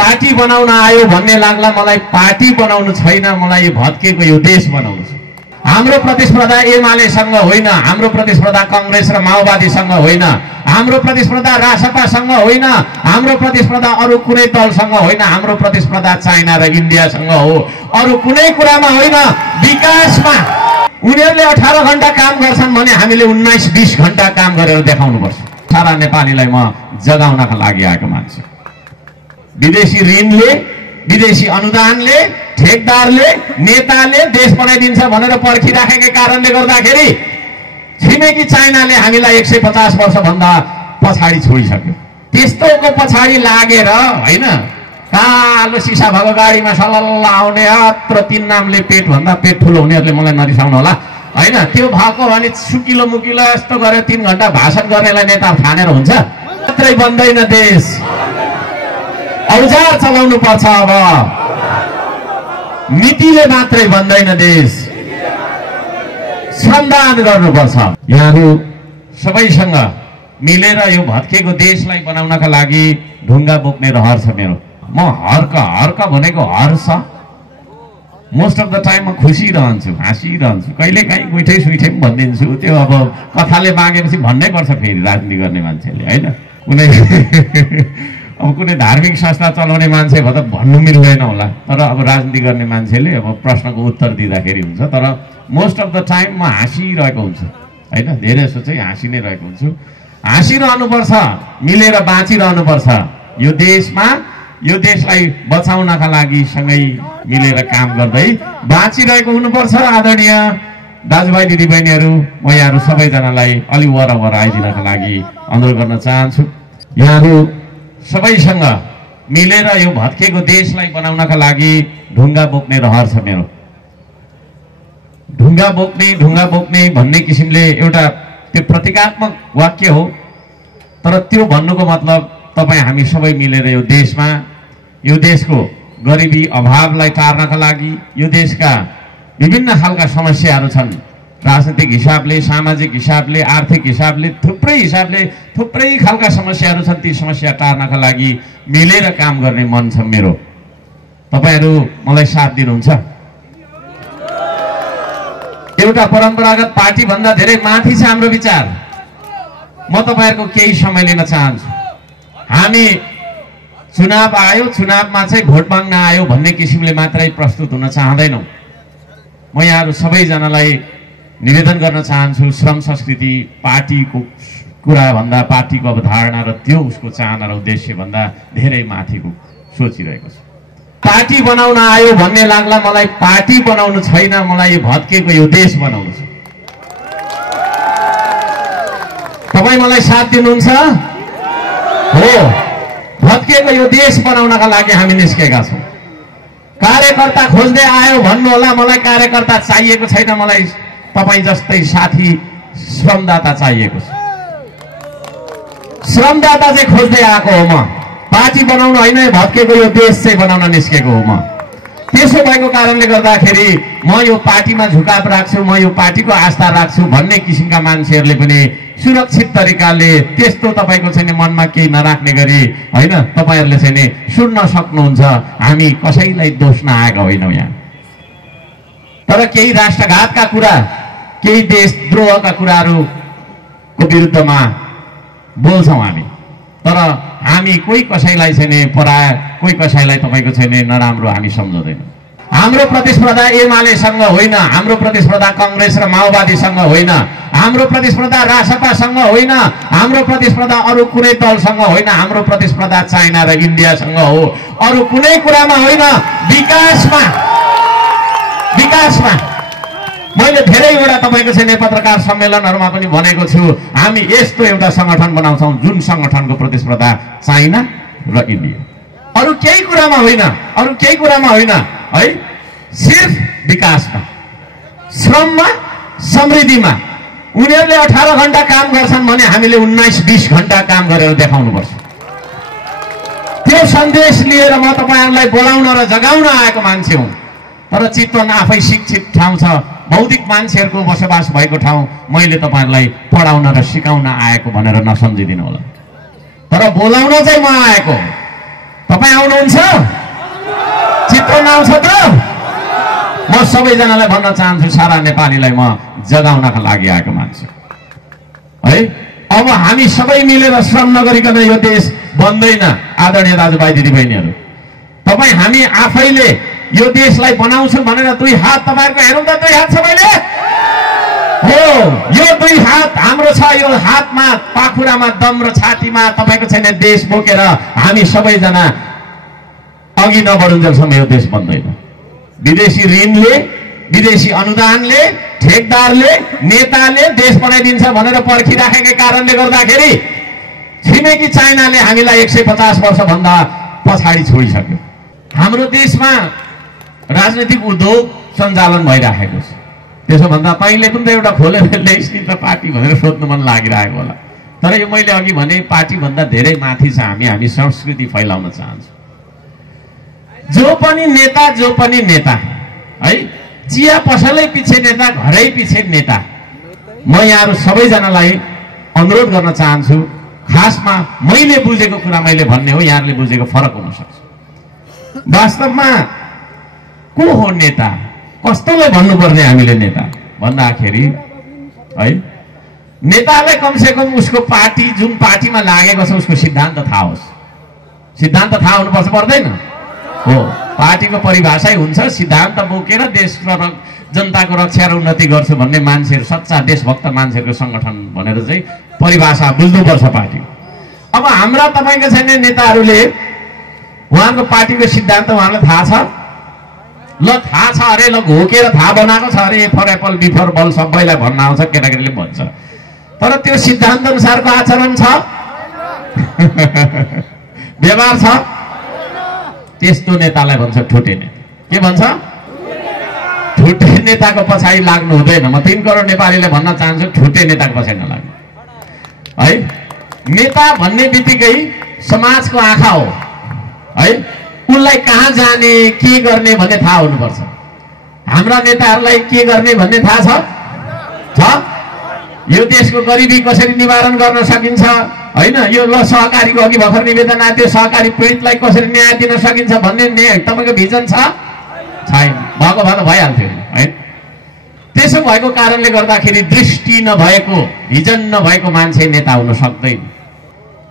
Party बनाउन आयो भन्ने लाग्ला मलाई पार्टी बनाउनु छैन, मलाई यो भत्केको यो देश बनाउनु छ। हाम्रो प्रतिस्पर्धा एमालेसँग होइन, हाम्रो प्रतिस्पर्धा कांग्रेस र माओवादीसँग होइन, हाम्रो प्रतिस्पर्धा रासपासँग होइन, हाम्रो प्रतिस्पर्धा अरू कुनै दलसँग होइन, हाम्रो प्रतिस्पर्धा चाइना र इन्डियासँग हो, अरू कुनै कुरामा होइन, विकासमा। उनीहरूले 18 घण्टा काम गर्छन् भने हामीले 19-20 घण्टा काम गरेर देखाउनुपर्छ। सारा नेपालीलाई म जगाउनका लागि आएको मान्छे। विदेशी ऋणले, विदेशी अनुदानले, ठेकदारले, नेताले देश बनाइदिन्छ भनेर पर्खिराखेकै कारणले गर्दाखेरि छिमेकी चाइनाले हामीलाई 150 वर्षभन्दा पछाडि छोडिसक्यो। त्यस्तोको पछाडि लागेर होइन, कालो सिसा भएको गाडीमा सलल्ल आउने यत्रो 3 नामले पेट भन्दा पेट ठुलो हुनेहरूले मलाई नरिसाउनु होला होइन। त्यो भएको भने सुकिलो मुकिलो यस्तो गरेर 3 घण्टा भाषण गर्नेलाई नेता ठानेर हुन्छ? मात्रै बन्दैन देश, औजार चलाउनु पर्छ। अब नीतिले मात्रै बन्दैन देश, श्रमदान गर्नुपर्छ। यहाँहरू सबैसँग मिलेर यो भत्केको देशलाई बनाउनका लागि ढुङ्गा बोक्ने रहर छ मेरो। म हर्क भनेको हर्ष, मोस्ट अफ द टाइम म खुसी रहन्छु, हाँसिरहन्छु, कहिले काहीँ गुइठै सुइठै पनि भनिदिन्छु। त्यो अब कथाले मागेपछि भन्नै पर्छ फेरि राजनीति गर्ने मान्छेले होइन। कुनै अब कुनै धार्मिक संस्था चलाउने मान्छे भए त भन्नु मिल्दैन होला, तर अब राजनीति गर्ने मान्छेले अब प्रश्नको उत्तर दिँदाखेरि हुन्छ। तर मोस्ट अफ द टाइम म हाँसिरहेको हुन्छु होइन, धेरै जस्तो चाहिँ हाँसि नै रहेको हुन्छु। हाँसिरहनुपर्छ, मिलेर बाँचिरहनुपर्छ। यो देशमा यो देशलाई बचाउनका लागि सँगै मिलेर काम गर्दै बाँचिरहेको हुनुपर्छ। आदरणीय दाजुभाइ दिदीबहिनीहरू, म यहाँहरू सबैजनालाई अलि वरपर आइदिनका लागि अनुरोध गर्न चाहन्छु। यहाँहरू सबैसँग मिलेर यो भत्केको देशलाई बनाउनका लागि ढुङ्गा बोक्ने रहर छ मेरो। ढुङ्गा बोक्ने भन्ने किसिमले एउटा त्यो प्रतीकात्मक वाक्य हो, तर त्यो भन्नुको मतलब तपाईँ हामी सबै मिलेर यो देशमा, यो देशको गरिबी अभावलाई टार्नका लागि, यो देशका विभिन्न खालका समस्याहरू छन्, राजनीतिक हिसाबले, सामाजिक हिसाबले, आर्थिक हिसाबले, थुप्रै हिसाबले थुप्रै खालका समस्याहरू छन्। ती समस्या टार्नका लागि मिलेर काम गर्ने मन छ मेरो। तपाईहरू मलाई साथ दिनुहुन्छ? एउटा परम्परागत पार्टी भन्दा धेरै माथि छ हाम्रो विचार। म तपाईहरुको केही समय लिन चाहन्छु। हामी चुनाव आयो, चुनावमा चाहिँ भोट माग्न आयो भन्ने किसिमले मात्रै प्रस्तुत हुन चाहदैनौं। म यहाँहरु सबैजनालाई निवेदन गर्न चाहन्छु, श्रम संस्कृति पार्टीको कुरा भन्दा, पार्टीको अवधारणा र त्यो उसको चाहना र उद्देश्य भन्दा धेरै माथिको सोचिरहेको छ। पार्टी बनाउन आयो भन्ने लाग्ला मलाई पार्टी बनाउनु छैन, मलाई यो भत्केको यो देश बनाउनु छ। तपाई मलाई साथ दिनुहुन्छ? हो, भत्केको यो देश बनाउनका लागि हामी निस्केका छौं। कार्यकर्ता खोज्दै आयो भन्नु होला, मलाई कार्यकर्ता चाहिएको छैन, मलाई तपाई जस्तै साथी श्रमदाता चाहिएको छ। श्रमदाता चाहिँ खोज्दै आएको हो म। पार्टी बनाउन होइन, भत्केको यो देश चाहिँ बनाउन निस्केको हो म। त्यसो भएको कारणले गर्दाखेरि म यो पार्टीमा झुकाव राख्छु, म यो पार्टीको आस्था राख्छु भन्ने किसिमका मान्छेहरूले पनि सुरक्षित तरिकाले त्यस्तो तपाईको चाहिँ मनमा केही नराख्ने गरी हैन, तपाईहरुले चाहिँ सुन्न सक्नुहुन्छ। हामी कसैलाई दोष नआएका होइनौं यहाँ। तर केही राष्ट्रघातका कुरा, केही देशद्रोहका कुराहरुको विरुद्धमा बोल्छौं हामी। तर हामी कोही कसैलाई चाहिँ पराया, कोही कसैलाई तपाईको चाहिँ नराम्रो हामी सम्झदैनौं। हाम्रो प्रतिस्पर्धा एमालेसँग होइन, हाम्रो प्रतिस्पर्धा कांग्रेस र माओवादीसँग होइन, हाम्रो प्रतिस्पर्धा रासपासँग होइन, हाम्रो प्रतिस्पर्धा अरू कुनै दलसँग होइन, हाम्रो प्रतिस्पर्धा चाइना र इन्डियासँग हो, अरू कुनै कुरामा होइन, विकासमा। विकासमा मैले धेरैवटा तपाईको चाहिँ पत्रकार सम्मेलनहरुमा पनि भनेको छु, हामी यस्तो एउटा संगठन बनाउँछौं जुन संगठनको प्रतिस्पर्धा चाइना र इन्डिया, अरू केही कुरामा होइन, अरू केही कुरामा होइन है, सिर्फ विकासमा, श्रममा, समृद्धिमा। उनीहरूले 18 घण्टा काम गर्छन् भने हामीले 19-20 घण्टा काम गरेर देखाउनुपर्छ। त्यो सन्देश लिएर म तपाईहरुलाई बोलाउन र जगाउन आएको मान्छे हुँ। तर चितवन आफै शिक्षित ठाउँ छ, बौद्धिक मान्छेहरुको बसोबास भएको ठाउँ, मैले तपाईहरुलाई पढाउन र सिकाउन आएको भनेर नसम्झिदिनु होला। तर बोलाउन चाहिँ म आएको। तपाईँ आउनुहुन्छ? चित्र आउँछ त? म सबैजनालाई भन्न चाहन्छु, सारा नेपालीलाई म जगाउनका लागि आएको मान्छे है। अब हामी सबै मिलेर श्रम नगरिकन यो देश बन्दैन। आदरणीय दाजुभाइ दिदीबहिनीहरू, तपाईँ हामी आफैले यो देशलाई बनाउँछौँ भनेर दुई हात तपाईँहरूको हेरौँ त, दुई हात सबैले हो। यो दुई हात हाम्रो छ, यो हातमा पाखुरामा दम र छातीमा तपाईँको छैन देश बोकेर हामी सबैजना अघि नबढुन्जेलसम्म यो देश बन्दैन। विदेशी ऋणले, विदेशी अनुदानले, ठेकदारले, नेताले देश बनाइदिन्छ भनेर पर्खिराखेकै कारणले गर्दाखेरि छिमेकी चाइनाले हामीलाई 150 वर्षभन्दा पछाडि छोडिसक्यो। हाम्रो देशमा राजनीतिक उद्योग सञ्चालन भइराखेको छ। त्यसो भन्दा पहिले पनि त एउटा खोलेर ल्याइस् त पार्टी भनेर सोध्नु मन लागिरहेको होला। तर यो मैले अघि भने पार्टीभन्दा धेरै माथि छ। हामी संस्कृति फैलाउन चाहन्छौँ। जो पनि नेता है, चिया पसलै पछि नेता, घरै पछि नेता। म यहाँहरू सबैजनालाई अनुरोध गर्न चाहन्छु, खासमा मैले बुझेको कुरा मैले भन्ने हो, यहाँहरूले बुझेको फरक हुन सक्छ। वास्तवमा को हो नेता? कस्तोलाई भन्नुपर्ने हामीले नेता भन्दाखेरि है, नेतालाई कमसेकम उसको पार्टी, जुन पार्टीमा लागेको छ उसको सिद्धान्त थाहा होस्। सिद्धान्त थाहा हुनुपर्छ, पर्दैन हो? पार्टीको परिभाषै हुन्छ सिद्धान्त बोकेर देश र जनताको रक्षा र उन्नति गर्छु भन्ने मान्छेहरू, सच्चा देशभक्त मान्छेहरूको सङ्गठन भनेर चाहिँ परिभाषा बुझ्नुपर्छ पार्टी। अब हाम्रा तपाईँको छैन नेताहरूले उहाँको पार्टीको सिद्धान्त उहाँलाई थाहा छ? ल थाहा छ अरे, ल घोकेर थाहा बनाएको छ अरे, फर एप्पल बिफोर बल सबैलाई भन्न आउँछ, केटाकेटीले भन्छ। तर त्यो सिद्धान्त अनुसारको आचरण छ? व्यवहार छ? त्यस्तो नेतालाई भन्छ ठुटे नेता। के भन्छ? ठुटे नेताको पछाडि लाग्नु हुँदैन। म 3 करोड नेपालीलाई भन्न चाहन्छु, ठुटे नेताको पछाडि नलाग्नु है। नेता भन्ने बित्तिकै समाजको आँखा हो है। उनलाई कहाँ जाने, के गर्ने भन्ने थाहा हुनुपर्छ। हाम्रा नेताहरूलाई के गर्ने भन्ने थाहा छ? यो देशको गरिबी कसरी निवारण गर्न सकिन्छ होइन, यो ल सहकारीको अघि भर्खर निवेदन आयो, त्यो सहकारी पीडितलाई कसरी न्याय दिन सकिन्छ भन्ने तपाईँको भिजन छ? छैन। भएको भए त भइहाल्थ्यो है। त्यसो भएको कारणले गर्दाखेरि दृष्टि नभएको, भिजन नभएको मान्छे नेता हुन सक्दैन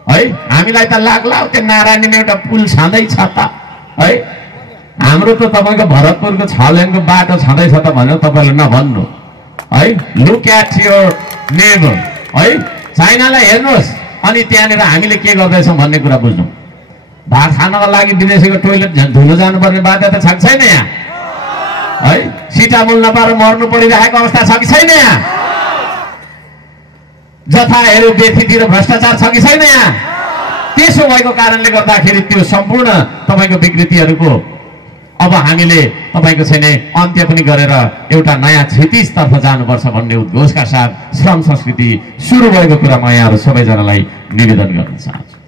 है। हामीलाई त लाग्ला त्यो नारायणीमा एउटा पुल छँदैछ त है, हाम्रो त तपाईँको भरतपुरको 6 लेनको बाटो छँदैछ त भनेर तपाईँले नभन्नु है। लुक एट योर नेबर है। चाइनालाई हेर्नुहोस् अनि त्यहाँनिर हामीले के गर्दैछौँ भन्ने कुरा बुझ्नु। भात खानको लागि विदेशीको टोइलेट धुन जानुपर्ने बाध्यता छ कि छैन यहाँ है? सिटामुल नपाएर मर्नु परिरहेको अवस्था छ कि छैन यहाँ? जथाहरू बेथीतिर भ्रष्टाचार छ कि छैन यहाँ? त्यसो भएको कारणले गर्दाखेरि त्यो सम्पूर्ण तपाईँको विकृतिहरूको अब हामीले तपाईँको छैन अन्त्य पनि गरेर एउटा नयाँ क्षितिजतर्फ जानुपर्छ भन्ने उद्घोषका साथ श्रम संस्कृति सुरु भएको कुरा म यहाँहरू सबैजनालाई निवेदन गर्न चाहन्छु।